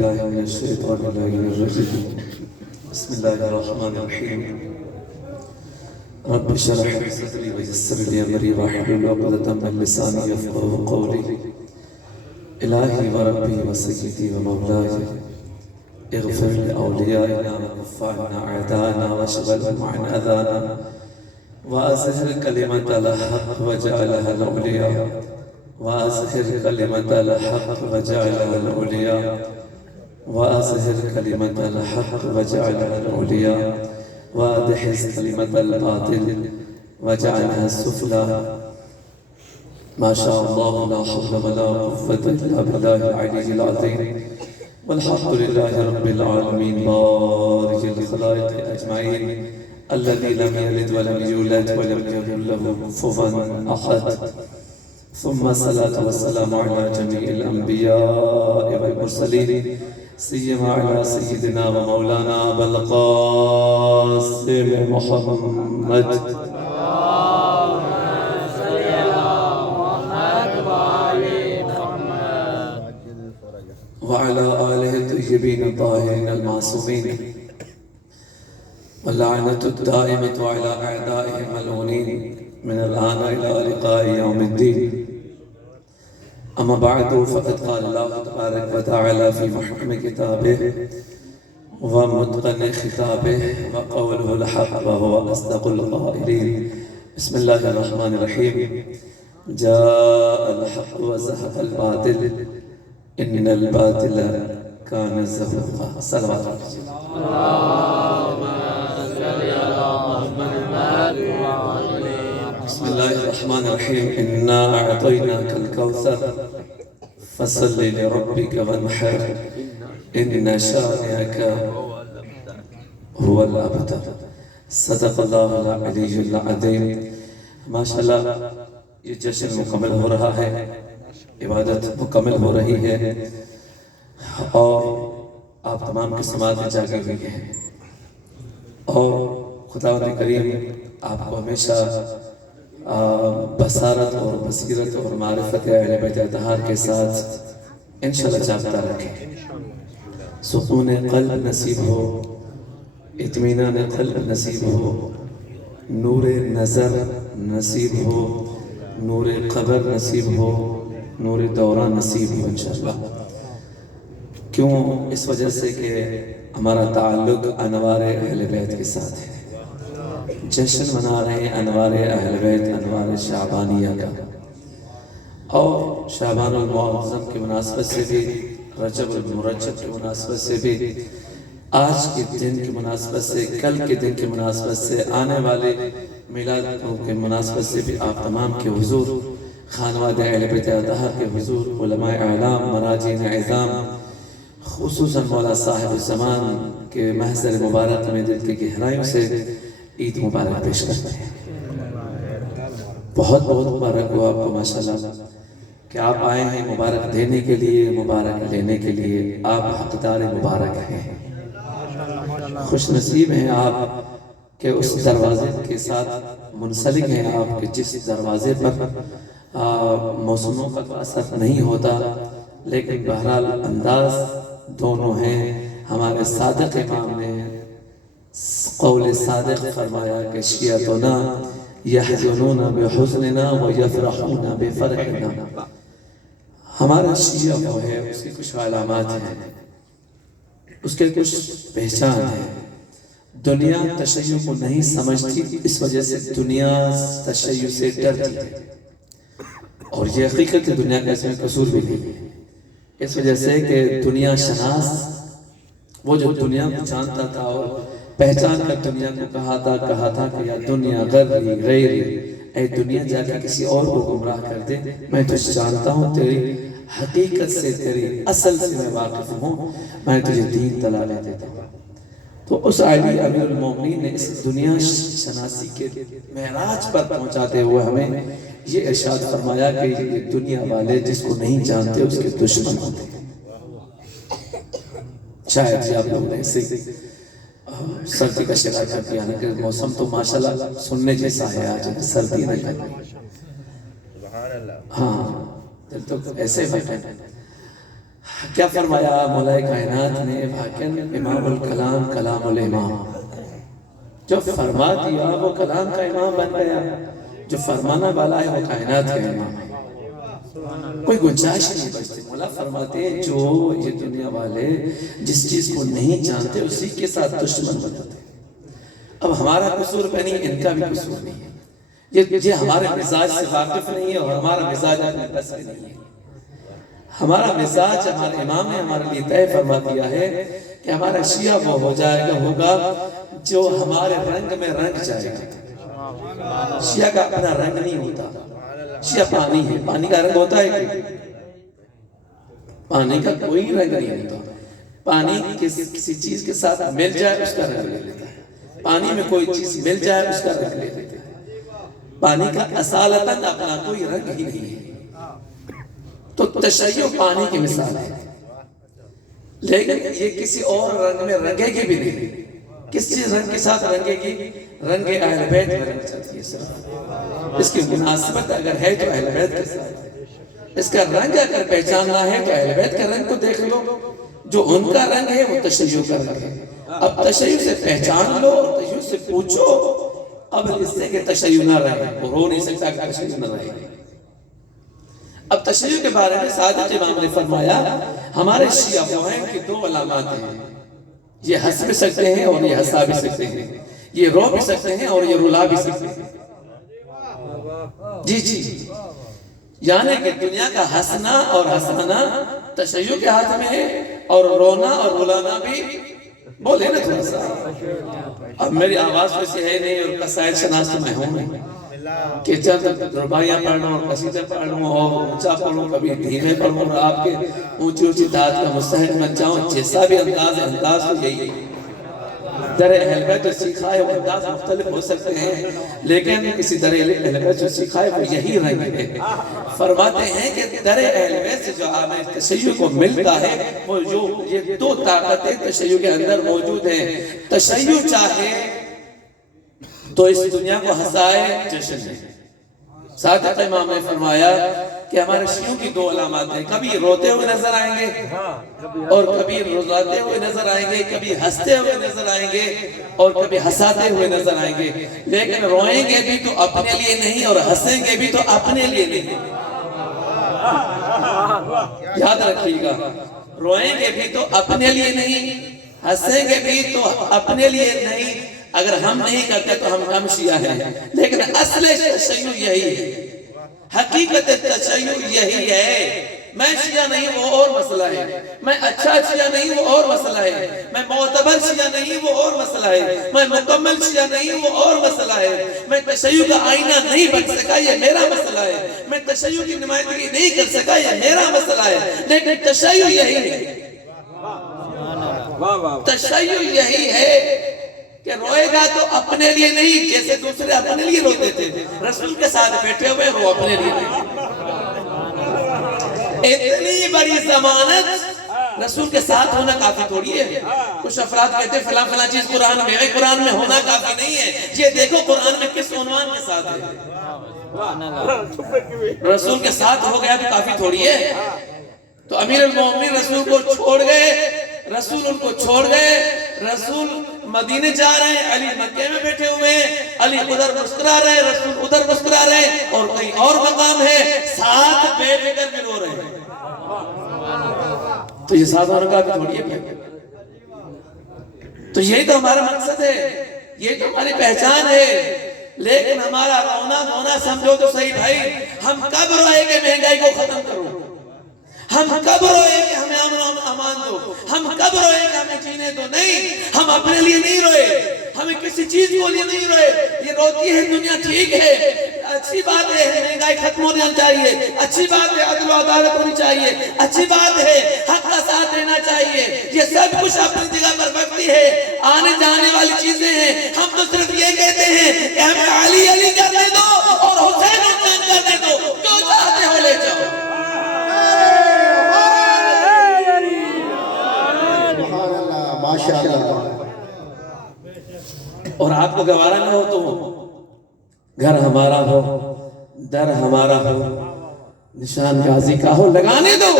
بالله من الشيطان الرجيم. بسم الله الرحمن الرحيم. رب اشرح لي صدري ويسر لي امري واحلل عقدة من لساني يفقهوا قولي. الهي وربي وسيدي ومولاي اغفر لأوليائنا وكف عنا أعداءنا واشغلهم عن أذانا وأظهر كلمة الحق وجعلها العليا وأظهر كلمة الحق وجعلها العليا وأظهر كلمة الحق وجعلها العليا وأدحز كلمة الباطل وجعلها السفلى. ما شاء الله لا حول ولا قوة إلا بالله العلي العظيم. والحمد لله رب العالمين بارئ الخلائق أجمعين الذي لم يلد ولم يولد ولم يكن له كفوا أحد. ثم الصلاة والسلام على جميع الأنبياء والمرسلين سيما على سيدنا ومولانا أبا القاسم محمد وعلى آله الطيبين الطاهرين المعصومين واللعنة الدائمة على أعدائهم الملعونين من الآن إلى لقاء يوم الدين. أما بعد فقد قال الله تبارك وتعالى في محكم كتابه ومتقن خطابه وقوله الحق وهو أصدق القائلين. بسم الله الرحمن الرحيم. جاء الحق وزهق الباطل إن الباطل كان زهوقا. صلوات الله. اللهم صل على محمد وعلى بسم الله الرحمن الرحيم. إنا أعطيناك الكوثر فصل لربك وانحر إن شانئك هو الأبتر. صدق الله العلي العظيم. ما شاء الله یہ جشن مکمل ہو رہا ہے، عبادت مکمل ہو رہی ہے اور آپ تمام کی سماعتیں جاگی ہوئی ہیں اور خداوند کریم آپ کو ہمیشہ بصارت اور بصیرت اور معرفت اہل بیت اطہار کے ساتھ انشاءاللہ جاگتا رکھیں. سکون قلب نصیب ہو، اطمینان قلب نصیب ہو، نور نظر نصیب ہو، نور قبر نصیب ہو، نور دوران نصیب ہو انشاءاللہ. کیوں؟ اس وجہ سے کہ ہمارا تعلق انوار اہل بیت کے ساتھ ہے. جشن منا رہے ہیں انوار اہل بیت، انوار شعبانیہ کا، اور شعبان المعظم کی مناسبت سے بھی، رجب المرجب کی مناسبت سے بھی، آج کے دن کی مناسبت سے، کل کے دن کی مناسبت سے، آنے والے میلاد کی مناسبت سے بھی آپ تمام کے حضور، خانواد اہل بیت اطہار کے حضور، علماء اعلام، مراجعین عظام، خصوصاً مولا صاحب الزمان کے محضر مبارک میں دل کی گہرائیوں سے عید مبارک پیش کرتے ہیں. بہت بہت مبارک ہو آپ کو ماشاءاللہ کہ آپ آئے ہیں مبارک دینے کے لیے، مبارک لینے کے لیے. آپ حقدار مبارک ہیں، خوش نصیب ہیں آپ کہ اس دروازے کے ساتھ منسلک ہیں آپ کہ جس دروازے پر موسموں کا اثر نہیں ہوتا، لیکن بہرحال انداز دونوں ہیں. ہمارے صادق امام نے قول صادق فرمایا کہ شیعتنا یحزنون بحزننا ویفرحون بفرحنا. ہمارا شیعہ وہ ہے، اس کی کچھ علامات ہیں، اس کے کچھ پہچان ہے. دنیا تشیع کو نہیں سمجھتی، اس وجہ سے دنیا تشیع سے ڈرتی ہے، اور یہ حقیقت ہے، دنیا کا اس میں قصور بھی نہیں ہے. اس وجہ سے کہ دنیا شناس، وہ جو دنیا کو جانتا تھا اور پہچان کر دنیا کو کہا تھا کہ یا دنیا غری غیری، اے دنیا جا کے کسی اور کو گمراہ کر دے، میں تجھے جانتا ہوں، تیری حقیقت سے، تیری اصل سے میں واقف ہوں، میں تجھے دین تلا لے دیتا ہوں. تو اس علی امیر المومنین نے اس دنیا شناسی کے معراج پر پہنچاتے ہوئے ہمیں یہ ارشاد فرمایا کہ یہ دنیا والے جس کو نہیں جانتے اس کے دشمن ہوتے ہیں. شاید آپ لوگ نے اسے سردی کا شکایت کیا نا کہ موسم تو ماشاءاللہ سننے جیسا ہے آج، سردی نہیں کرنی. ہاں دل تو ایسے بیٹھے کیا فرمایا مولا کائنات نے؟ بھاکن امام الکلام کلام الامام، جو فرما دیا وہ کلام کا امام بن گیا، جو فرمانا والا ہے وہ کائنات کا امام ہے، کوئی گنجائش نہیں بچتی۔ مولا فرماتے ہیں جو یہ دنیا والے جس چیز کو نہیں جانتے اسی کے ساتھ دشمن بن جاتے ہیں۔ اب ہمارا قصور پہ نہیں، ان کا بھی قصور نہیں ہے، یہ ہمارے مزاج سے واقف نہیں ہے اور ہمارا مزاج اپنے بس میں نہیں ہے۔ ہمارا مزاج ہمارے امام نے ہمارے لیے طے فرما دیا ہے کہ ہمارا شیعہ وہ ہو جائے گا ہوگا جو ہمارے رنگ میں رنگ جائے گا۔ شیعہ کا اپنا رنگ نہیں ہوتا، شیعہ پانی ہے، پانی کا رنگ ہوتا ہے کہ پانی کا کوئی رنگ نہیں ہوتا، پانی کسی چیز کے ساتھ مل جائے اس کا رنگ لے لیتا ہے، پانی میں کوئی چیز مل جائے اس کا رنگ لے لیتا ہے، پانی کا اصالتاً اپنا کوئی رنگ ہی نہیں ہے۔ تو تشیع پانی کی مثال ہے، لیکن یہ کسی اور رنگ میں رنگے گی بھی نہیں۔ کس چیز رنگ کے ساتھ رنگے گی؟ رنگ اہل بیت میں رنگ چاہتی ہے صرف، اس کی مناسبت اگر ہے تو اہل بیت کے ساتھ، اس کا رنگ اگر پہچاننا ہے تو اہل بیت کا رنگ کو دیکھ لو، جو ان کا رنگ ہے وہ تشیع کا رنگ ہے۔ اب تشیع سے پہچان لو اور تشیع سے پوچھو، اب اس سے کہ تشیع نہ رہے، وہ ہو نہیں سکتا کہ تشیع نہ رہے۔ اب تشیع کے بارے میں صادق امام نے فرمایا ہمارے شیعہ وہ ہیں کہ دو علامات ہیں، یہ ہنس بھی سکتے ہیں اور یہ ہنسا بھی سکتے ہیں، یہ رو بھی سکتے ہیں اور یہ رلا بھی سکتے ہیں۔ جی جی، یعنی کہ دنیا کا ہنسنا اور ہنسانا تشیع کے ہاتھ میں ہے، اور رونا اور رلانا بھی بولے نا تھوڑا سا۔ اب میری آواز ویسے ہے نہیں اور قصائد شناس تو میں ہوں نہیں کہ چند ربائیاں پڑھوں اور قصیدے پڑھوں اور اونچا پڑھوں، کبھی دھیمے پڑھوں اور آپ کے اونچی اونچی داد کا مستحق بن جاؤں۔ جیسا بھی انداز ہے، انداز تو یہی ہے۔ در اہل بیت جو سیکھا ہے وہ انداز مختلف ہو سکتے ہیں، لیکن کسی در اہل بیت جو سیکھا ہے وہ یہی رنگ ہے۔ فرماتے ہیں کہ در اہل بیت سے جو ہمیں تشیع کو ملتا ہے وہ جو یہ دو طاقتیں تشیع کے اندر موجود ہیں۔ تشیع چاہے تو اس دنیا کو ہنسائے، جشن ہے۔ صادق امام نے فرمایا کہ ہمارے شیعوں کی دو علامات ہیں، کبھی روتے ہوئے نظر آئیں گے اور کبھی رلاتے ہوئے نظر آئیں گے، کبھی ہنستے ہوئے نظر آئیں گے اور کبھی ہنساتے ہوئے نظر آئیں گے، لیکن روئیں گے بھی تو اپنے لیے نہیں اور ہنسیں گے بھی تو اپنے لیے نہیں۔ یاد رکھیے گا، روئیں گے بھی تو اپنے لیے نہیں، ہنسیں گے بھی تو اپنے لیے نہیں۔ اگر ہم نہیں کرتے تو ہم کم شیعہ ہیں، لیکن اصل تشیع یہی ہے، حقیقت تشیع یہی ہے۔ میں شیعہ نہیں وہ اور مسئلہ ہے، میں اچھا شیعہ نہیں وہ اور مسئلہ ہے، میں معتبر شیعہ نہیں وہ اور مسئلہ ہے، میں مکمل شیعہ نہیں وہ اور مسئلہ ہے، میں تشیع کا آئینہ نہیں بن سکا یہ میرا مسئلہ ہے، میں تشیع کی نمائندگی نہیں کر سکا یہ میرا مسئلہ ہے، لیکن تشیع یہی ہے، تشیع یہی ہے کہ روئے گا تو اپنے لیے نہیں، جیسے دوسرے اپنے لیے روتے تھے، رسول کے ساتھ بیٹھے ہوئے وہ اپنے لیے نہیں۔ اتنی بڑی ضمانت رسول کے ساتھ ہونا کافی تھوڑی ہے۔ کچھ افراد کہتے ہیں فلاں فلاں چیز قرآن میں ہے، قرآن میں ہونا کافی نہیں ہے۔ یہ دیکھو قرآن میں کس عنوان کے ساتھ ہے، رسول کے ساتھ ہو گیا تو کافی تھوڑی ہے۔ تو امیر المومنین رسول کو چھوڑ گئے، رسول ان کو چھوڑ گئے، رسول مدینے جا رہے ہیں، علی مکے میں بیٹھے ہوئے ہیں، علی ادھر مسکرا رہے ہیں، رسول ادھر مسکرا رہے ہیں، اور کہیں اور مقام ہے، ساتھ بیٹھ کر بھی رو رہے ہیں۔ تو یہ ساتھ ہونے کا بھی تھوڑی ہے۔ تو یہی تو ہمارا مقصد ہے، یہ تو ہماری پہچان ہے، لیکن ہمارا رونا دھونا سمجھو تو صحیح بھائی، ہم کب روئے کہ مہنگائی کو ختم کرو، ہم کب روئے کہ ہمیں امن و امان دو، ہم کب روئے کہ ہمیں جینے دو، نہیں، ہم اپنے لیے نہیں روئے، ہمیں کسی چیز کو لیے نہیں روئے۔ یہ روتی ہے دنیا ٹھیک ہے، اچھی بات ہے، مہنگائی ختم ہونا چاہیے، اچھی بات ہے، عدل و عدالت ہونی چاہیے، اچھی بات ہے، حق کا ساتھ دینا چاہیے، یہ سب کچھ اپنی جگہ پر بکتی ہے، آنے جانے والی چیزیں ہیں۔ ہم تو صرف یہ کہتے ہیں کہ ہمیں علی علی کرنے دو اور حسین حسین کرنے دو، جو چاہتے ہو لے جاؤ۔ اور آپ کو گوارا نہ ہو تو گھر ہمارا ہو، در ہمارا ہو، نشان غازی کا ہو، لگانے دو۔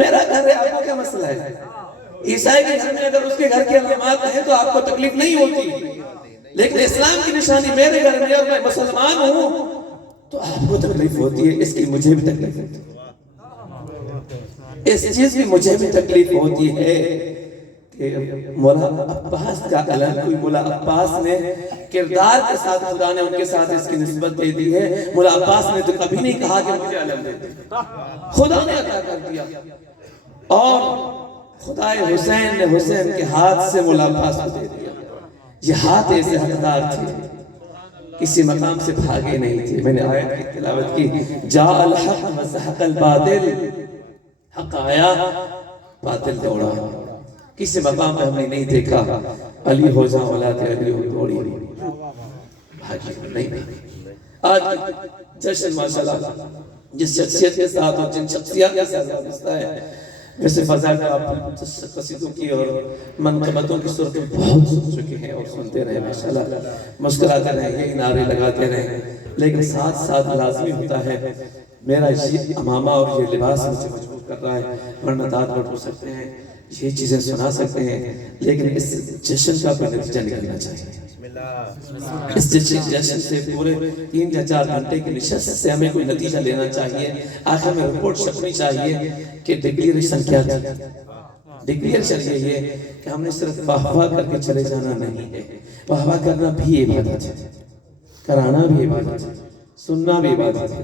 میرا گھر ہے، آپ کو کیا مسئلہ ہے؟ عیسائی کے گھر میں اگر اس کے گھر کے علامات ہیں تو آپ کو تکلیف نہیں ہوتی، لیکن اسلام کی نشانی میرے گھر میں اور میں مسلمان ہوں تو آپ کو تکلیف ہوتی ہے۔ اس کی مجھے بھی تکلیف ہوتی ہے، اس چیز کی مجھے بھی تکلیف ہوتی ہے کہ مولا عباس کا علم، کوئی مولا عباس نے کردار کے ساتھ خدا نے ان کے ساتھ اس کی نسبت دے دی ہے۔ مولا عباس نے تو کبھی نہیں کہا کہ مجھے علم دے دے، خدا نے عطا کر دیا۔ اور خدائے حسین نے حسین کے ہاتھ سے مولا عباس کو دے دیا۔ یہ ہاتھ ایسے حقدار تھے، کسی مقام سے بھاگے نہیں تھے۔ میں نے آیت کی تلاوت کی، جاء الحق وزہق الباطل، حق آیا باطل دوڑا۔ کسی مقام پہ ہم نے نہیں دیکھا علی ہو جا اولاد علی ہو دوڑی بھاگی نہیں۔ آج جشن ماشاءاللہ جس شخصیت کے ساتھ اور جن شخصیات کے ساتھ وابستہ ہے، ویسے فضا کا آپ قصیدوں کی اور منقبتوں کی صورت بہت سن چکے ہیں اور سنتے رہے، ماشاءاللہ مسکراتے رہے، یہی نعرے لگاتے رہے، لیکن ساتھ ساتھ لازمی ہوتا ہے میرا یہ امامہ اور یہ لباس مجھے مجبور کر رہا ہے، ورنہ داد بڑھ ہو سکتے ہیں، یہ چیزیں سنا سکتے ہیں، لیکن اس جشن کا کوئی نتیجہ نکلنا چاہیے۔ اس جشن سے پورے 3 یا 4 گھنٹے کی نشست سے ہمیں کوئی نتیجہ لینا چاہیے، آخر میں رپورٹ چھپنی چاہیے کہ ڈکلیریشن کیا تھی۔ ڈکلیریشن یہ ہے کہ ہم نے صرف واہ واہ کر کے چلے جانا نہیں ہے، واہ واہ کرنا بھی عبادت ہے، کرانا بھی عبادت ہے، سننا بھی عبادت ہے،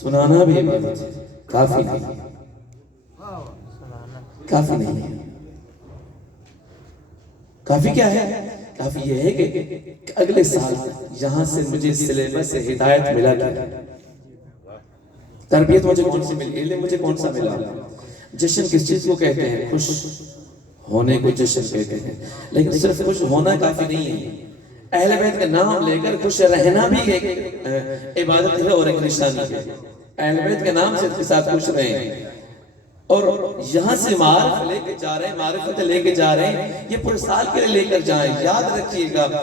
سنانا بھی عبادت ہے، کافی نہیں ہے، کافی نہیں ہے۔ کافی کیا ہے؟ کافی یہ ہے کہ اگلے سال یہاں سے مجھے سلیبس سے ہدایت ملا کہ تربیت مجھے کون سی ملی، علم مجھے کون سا ملا۔ جشن کس چیز کو کہتے ہیں؟ خوش ہونے کو جشن کہتے ہیں، لیکن صرف خوش ہونا کافی نہیں ہے، اہل بیت کا نام لے کر خوش رہنا بھی ایک عبادت ہے اور ایک نشانی ہے۔ اہل بیت کے نام سے اس کے ساتھ خوش رہیں، اور یہاں سے معارف لے کے جا رہے ہیں، معرفت لے کے جا رہے ہیں، یہ پورے سال کے لے کر جائیں۔ یاد رکھیے گا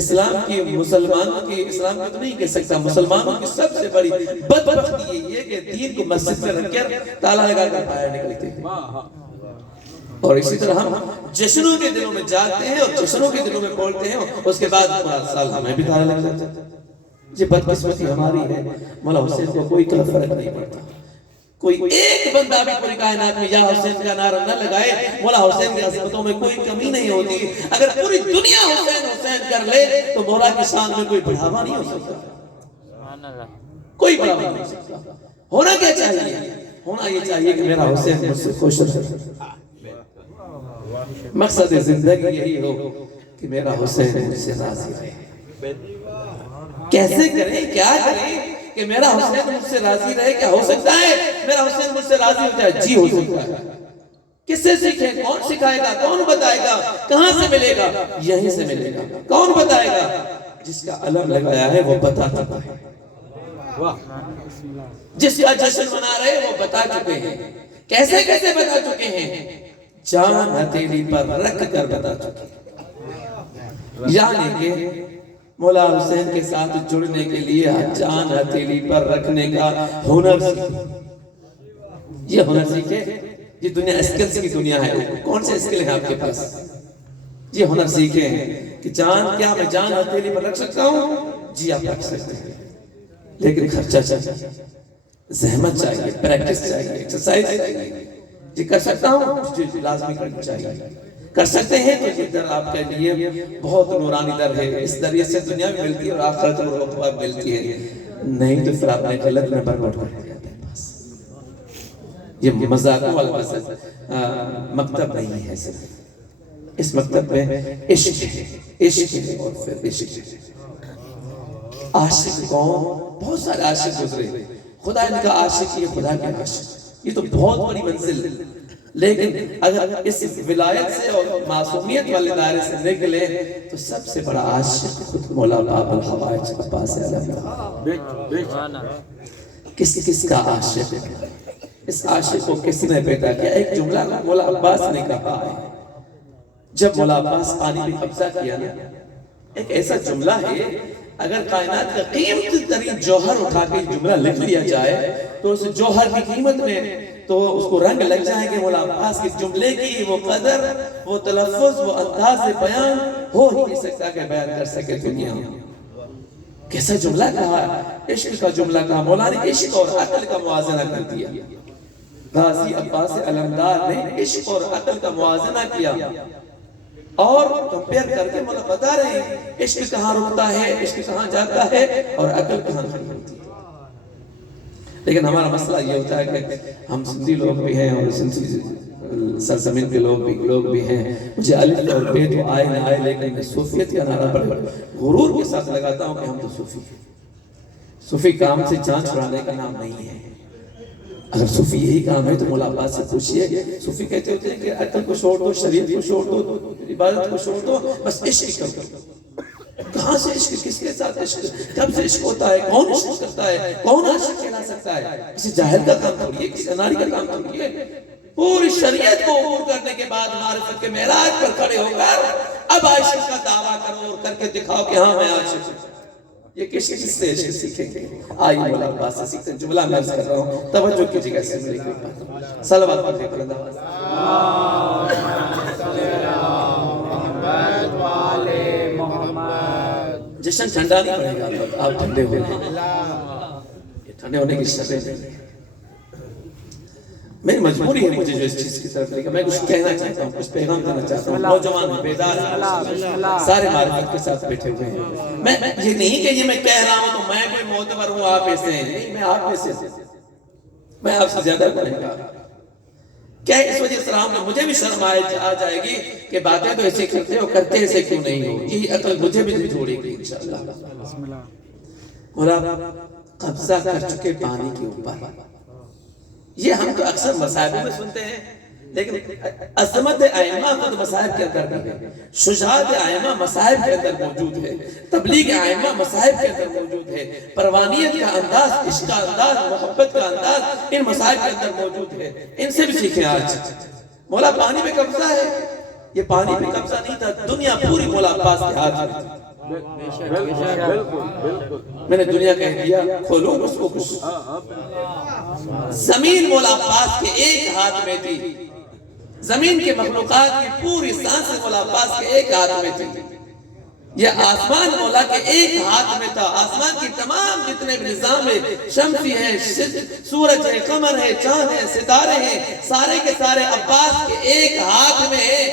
اسلام کی، مسلمانوں کی، اسلام کی تو نہیں کہہ سکتا، مسلمانوں کی سب سے بڑی بدبختی یہ کہ دین کو مسجد میں رکھ کر تالا لگا کر باہر نکلتے ہیں، اور اسی طرح ہم جشنوں کے دنوں میں جاتے ہیں اور جشنوں کے دنوں میں بولتے ہیں، اس کے بعد پورا سال ہمیں بھی تالا لگ جاتا ہے۔ یہ بدقسمتی ہماری ہے۔ مولا حسین کو کوئی فرق نہیں پڑتا، کوئی ایک بندہ بھی پوری کائنات میں یا حسین کا نعرہ نہ لگائے، مولا حسین کی عظمتوں میں کوئی کمی نہیں ہوتی۔ اگر پوری دنیا حسین حسین کر لے تو مولا کی شان میں کوئی بڑھاوا نہیں ہو سکتا، کوئی بڑھاوا نہیں ہو سکتا۔ ہونا کیا چاہیے؟ ہونا یہ چاہیے کہ میرا حسین مجھ سے خوش رہے، مقصد زندگی یہی ہو کہ میرا حسین مجھ سے راضی رہے۔ کیسے کریں، کیا کریں کہ میرا حسین مجھ سے راضی رہے؟ کیا ہو سکتا ہے میرا حسین مجھ سے راضی ہو جائے؟ جی ہو سکتا ہے۔ کس سے سیکھیں؟ کون سکھائے گا؟ کون بتائے گا؟ کہاں سے ملے گا؟ یہیں سے ملے گا۔ کون بتائے گا؟ جس کا علم لگایا ہے وہ بتا چکا ہے، جس کا جشن منا رہے وہ بتا چکے ہیں۔ کیسے کیسے بتا چکے ہیں؟ جان ہتھیلی پر رکھ کر بتا چکے ہیں، یعنی کہ مولا حسین کے ساتھ جڑنے کے لیے جان ہتھیلی پر رکھنے کا ہنر سیکھے۔ یہ ہنر سیکھے، یہ دنیا اسکلز کی دنیا ہے، کون سے اسکل ہیں آپ کے پاس؟ یہ ہنر سیکھے ہیں کہ جان کیا میں جان ہتھیلی پر رکھ سکتا ہوں؟ جی آپ رکھ سکتے ہیں، لیکن خرچہ چاہیے، زحمت چاہیے، پریکٹس چاہیے، ایکسرسائز چاہیے۔ جی کر سکتا ہوں، جی لازمی کرنا چاہیے۔ کر سکتے ہیں تو یہ در آپ کے لیے بہت نورانی در ہے، اس ذریعے سے دنیا بھی ملتی ہے اور آخرت اور عقبہ ملتی ہے، نہیں تو پھر آپ نے غلط میں برباد کر دیا اپنے پاس۔ یہ مذاقوں والا مکتب نہیں ہے، صرف اس مکتب میں عشق ہے، عشق ہے اور پھر عشق ہے۔ عاشق کون؟ بہت سارے عاشق گزرے، خدا ان کا عاشق، یہ خدا کے عاشق، یہ تو بہت بڑی منزل، لیکن اگر اس ولایت سے اور معصومیت والے دائرے سے نکلے تو سب سے بڑا عاشق خود مولا باب الحوائج عباس علیہ۔ کس کا عاشق ہے؟ اس عاشق کو کس نے پیدا کیا؟ ایک جملہ مولا عباس نے کہا ہے جب مولا عباس پانی بھی قبضہ کیا نا، ایک ایسا جملہ ہے اگر کائنات کا قیمت ترین جوہر اٹھا کے جملہ لکھ لیا جائے تو اس جوہر کی قیمت میں تو اس کو رنگ لگ جائیں گے مولا عباس کے جملے کی، وہ قدر، وہ تلفظ، وہ انداز بیان ہو ہی نہیں سکتا کہ بیان کر سکے دنیا۔ کیسا جملہ کہا، عشق کا جملہ کہا، مولا نے عشق اور عقل کا موازنہ کر دیا۔ غازی عباس علمدار نے عشق اور عقل کا موازنہ کیا اور کمپیئر کر کے مولا بتا رہے ہیں عشق کہاں رکتا ہے، عشق کہاں جاتا ہے اور عقل کہاں کھڑی ہوتی ہے۔ لیکن ہمارا مسئلہ یہ ہوتا ہے کہ ہم سندھی لوگ بھی ہیں اور سندھی سرزمین کے لوگ بھی ہیں، مجھے الف اور بے تو آئے نہ آئے، لیکن میں صوفیت کا نعرہ بڑے غرور کے ساتھ لگاتا ہوں کہ ہم تو صوفی ہیں۔ صوفی کام سے جان چھڑانے کا نام نہیں ہے۔ اگر صوفی یہی کام ہے تو مولا عباس سے پوچھئے، صوفی کہتے ہوتے ہیں کہ عقل کو چھوڑ دو، شریعت کو چھوڑ دو، عبادت کو چھوڑ دو، بس عشق کرو۔ کہاں سے عشق، کس کے ساتھ عشق، کب سے عشق ہوتا ہے، کون عشق کرتا ہے، کون عاشق کہلا سکتا ہے؟ کسی جاہل کا کام تھوڑی ہے، کسی اناری کا کام تھوڑی ہے۔ پوری شریعت کو عبور کرنے کے بعد معرفت کے معراج پر کھڑے ہو کر اب عاشق کا دعویٰ کرو اور کر کے دکھاؤ کہ ہاں میں عاشق ہوں۔ یہ کس سے عشق سیکھیں گے؟ آئی مولا عباس سے سیکھتے ہیں۔ جملہ میں عرض کر رہا ہوں، توجہ کیجئے گا، سمجھے گا، صلوات پڑھیں بلند آواز۔ جشن ٹھنڈا نہیں پڑے گا، آپ ٹھنڈے ہوئے ہیں، یہ ٹھنڈے ہونے کی شرطیں نہیں ہیں۔ میری مجبوری ہے مجھے جو اس چیز کی طرف لے کر میں کچھ کہنا چاہتا ہوں، کچھ پیغام دینا چاہتا ہوں۔ نوجوان ہیں، بیدار ہیں، سارے معرفت کے ساتھ بیٹھے ہوئے ہیں۔ میں یہ نہیں کہ یہ میں کہہ رہا ہوں تو میں کوئی معتبر ہوں، آپ ایسے ہیں، نہیں، میں آپ میں سے، میں آپ سے زیادہ پڑھیں گا۔ کیا اس وجہ سے رہا ہوں، مجھے بھی شرم آ جائے گی کہ باتیں تو ایسے کرتے ہو، کرتے ایسے کیوں نہیں ہو، یہی عقل مجھے بھی جوڑے گی انشاءاللہ۔ مولا قبضہ کر چکے پانی کے اوپر، یہ ہم تو اکثر مصائب میں سنتے ہیں، لیکن عظمت ائمہ خود مصائب کے اندر نہیں ہے، شجاعت ائمہ مصائب کے اندر موجود ہے، تبلیغ ائمہ مصائب کے اندر موجود ہے، پروانیت کا انداز، عشق کا انداز، محبت کا انداز ان مصائب کے اندر موجود ہے۔ ان سے بھی سیکھیں آج۔ مولا پانی پہ قبضہ ہے، یہ پانی پہ قبضہ نہیں تھا، دنیا پوری مولا عباس کے ہاتھ میں تھی۔ میں نے دنیا کہہ دیا، کھولو اس کو کچھ۔ زمین مولا عباس کے ایک ہاتھ میں تھی، زمین کے مخلوقات کی پوری سانس مولا عباس کے ایک ہاتھ میں تھی۔ یہ آسمان مولا کے ایک ہاتھ میں تھا، آسمان کی تمام جتنے بھی نظام ہے، شمسی ہے، سورج ہے، قمر ہے، چاند ہے، ستارے ہیں، سارے کے سارے عباس کے ایک ہاتھ میں ہیں۔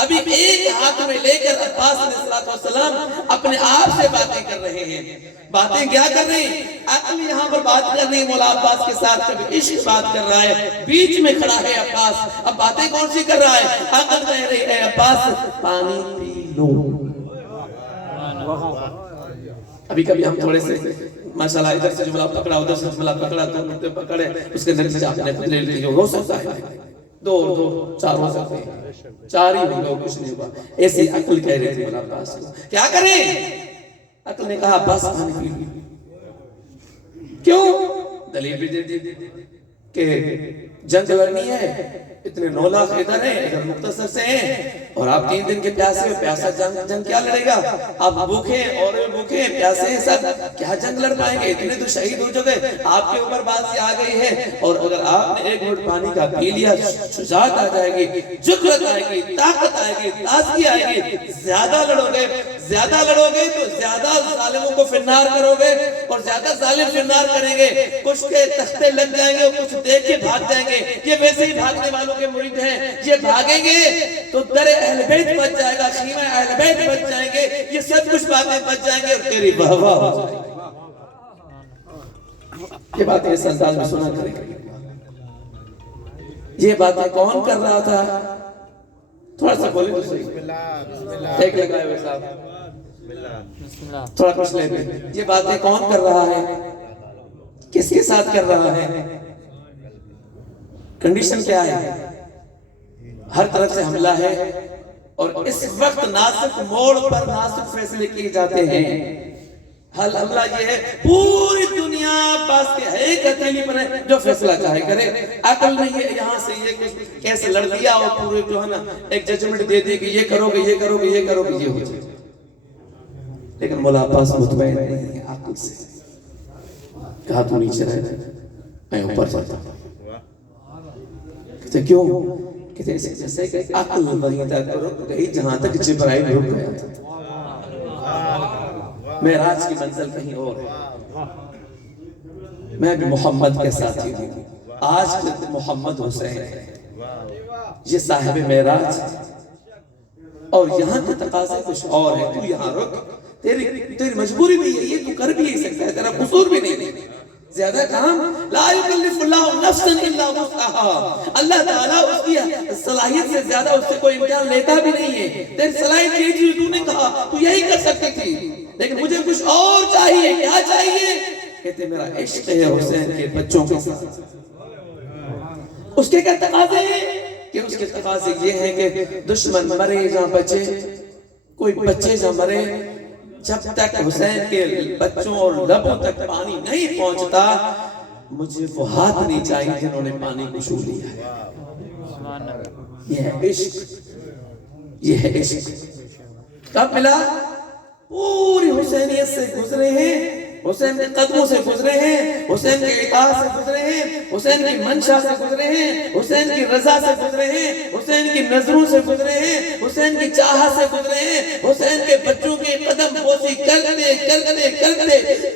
ابھی ایک ہاتھ میں لے کر عباس علیہ السلام اپنے آپ سے باتیں کر رہے ہیں۔ باتیں کیا کر رہے ہیں؟ عقل یہاں پر بات کر رہی ہے مولا عباس کے ساتھ، کبھی عشق بات کر رہا ہے، بیچ میں کھڑا ہے عباس، اب باتیں کون سی کر رہا ہے؟ عقل کہہ رہی ہے عباس پانی پی لو۔ ابھی کبھی ہم تھوڑے سے ماشاءاللہ ادھر سے جملہ پکڑا، ادھر سے جملہ پکڑا، تو نقطے پکڑے، اس کے نتیجے اپنے خود لے لیتے، جو ہو سکتا ہے دو چار ہو سکتے ہیں، چار ہی ہو گئے، کچھ نہیں ہوا۔ ایسی عقل کہہ رہے تھے مولا عباس کو، کیا کریں؟ عقل نے کہا عباس پانی پی لو۔ کیوں؟ دلیل بھی دے دی کہ جنگ لڑنی ہے، اتنے 9 لاکھ ادھر ہیں، ادھر مختصر سے ہیں، اور آپ 3 دن کے پیاسے ہو، پیاسا جنگ کیا لڑے گا؟ آپ بھوکے ہیں، اور بھی بھوکے ہیں، پیاسے ہیں، سب کیا جنگ لڑ پائیں گے؟ اتنے تو شہید ہو چکے، آپ کے اوپر بات آ گئی ہے، اور اگر آپ نے 1 گھونٹ پانی کا پی لیا، شجاعت آ جائے گی، جرأت آئے گی، طاقت آئے گی، تازگی آئے گی۔ زیادہ لڑو گے تو زیادہ ظالموں کو فنار کرو گے، اور زیادہ ظالم فنار کریں گے، کچھ کے تختے لگ جائیں گے اور کچھ دیکھ کے بھاگ جائیں گے۔ یہ ویسے ہی بھاگنے والوں کے مرید ہیں، یہ بھاگیں گے تو در اہل بیت بچ جائے گا، خیمہ اہل بیت بچ جائیں گے، یہ سب کچھ باتیں بچ جائیں گے اور تیری واہ واہ ہو جائے گی۔ یہ باتیں اس انداز میں سنا کریں گے۔ یہ باتیں کون کر رہا تھا؟ تھوڑا سا بولے تو صحیح، ایک لگائے ہوئے صاحب، تھوڑا کچھ لے لیں۔ یہ باتیں کون کر رہا ہے؟ کس کے ساتھ کر رہا ہے؟ کنڈیشن کیا ہے؟ ہر طرف سے حملہ ہے، اور اس وقت ناسک موڑ پر ناسک فیصلے کیے جاتے ہیں۔ حملہ یہ ہے، پوری دنیا عباس کے ایک ہتھیلی پر ہے، جو فیصلہ چاہے کرے۔ عقل نہیں ہے یہاں سے یہ کچھ کیسے لڑ دیا اور پورے جو ہے نا ایک ججمنٹ دے دی کہ یہ کرو گے، یہ کرو گے، یہ کرو گے، یہ ہو جائے۔ لیکن مولا عباس مطمئن نہیں ہے عقل سے، کہا تو نیچے رہے، میں اوپر جاتا ہوں۔ کہتے کیوں؟ کہتے جیسے کہ عقل وہیں تک رک گئی جہاں تک جبرائیل رک گیا تھا. معراج کی منزل کہیں اور ہے. میں بھی محمد کے ساتھی ہوں. آج کے محمد حسین ہے، یہ صاحب معراج، اور یہاں کے تقاضے کچھ اور ہے. تو یہاں رک، تیری مجبوری بھی ہے، یہ تو کر بھی نہیں سکتا ہے، تیرا قصور بھی نہیں. زیادہ کام لا یکلف اللہ نفسا الا وسعها. اللہ تعالیٰ اس کی صلاحیت سے زیادہ اس سے کوئی امتحان لیتا بھی نہیں ہے. تیری صلاحیت یہ چیز تو نے کہا تو یہی کر سکتی تھی، لیکن مجھے کچھ اور چاہیے. کیا چاہیے؟ کہتے میرا عشق ہے حسین کے بچوں کے ساتھ. اس کے کیا تقاضے ہیں؟ کہ اس کے تقاضے یہ ہیں کہ دشمن مرے جہاں بچے، کوئی بچے جہاں مرے، جب تک حسین کے بچوں اور لبوں تک پانی نہیں پہنچتا مجھے وہ ہاتھ نہیں چاہیے جنہوں نے پانی کو چھو لیا ہے. یہ ہے عشق، یہ ہے عشق. کب ملا؟ پوری حسینیت سے گزرے ہیں، حسین کے قدموں سے گزرے ہیں، حسین کے اطاعت سے گزرے ہیں، حسین کی منشا سے گزرے ہیں، حسین کی رضا سے گزرے ہیں، حسین کی نظروں سے گزرے ہیں، حسین کی چاہت سے گزرے ہیں، حسین کے بچوں کے قدم بوسی کرتے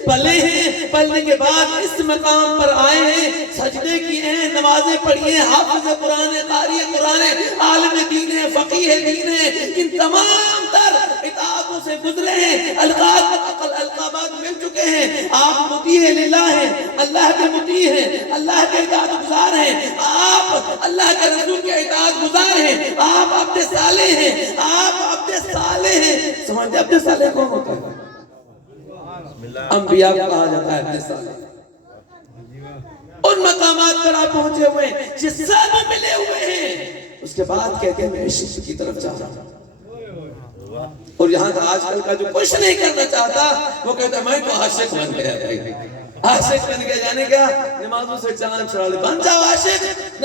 پلے ہیں. پلنے کے بعد اس مقام پر آئے ہیں، سجدے کیے ہیں، نمازیں پڑھی ہیں، حافظ قرآن، قاری قرآن، عالم دین ہے، فقیہ دین ہے. ان تمام تر اطاعتوں سے گزرے ہیں، القابات مل چکے ہیں. آپ مطیع للہ ہیں، اللہ کے مطیع ہیں، اللہ کے اطاعت گزار ہیں، آپ اللہ کے رسول کے اطاعت گزار ہیں، آپ عبد صالح ہیں، آپ عبد صالح ہیں. سمجھتے عبد صالح کون ہوتا ہے؟ انبیاء کو کہا جاتا ہے عبد صالح. ان مقامات پر آپ پہنچے ہوئے ہیں، یہ سب ملے ہوئے ہیں. اس کے بعد کہتے ہیں میں عشق کی طرف جا رہا ہوں. اور یہاں کا آج کل کا جو کچھ نہیں کرنا چاہتا وہ کہتا ہے میں تو عاشق بن گیا. عاشق بن گیا جانے کا نمازوں سے چاند چھڑا لے. بن جاؤ عاشق.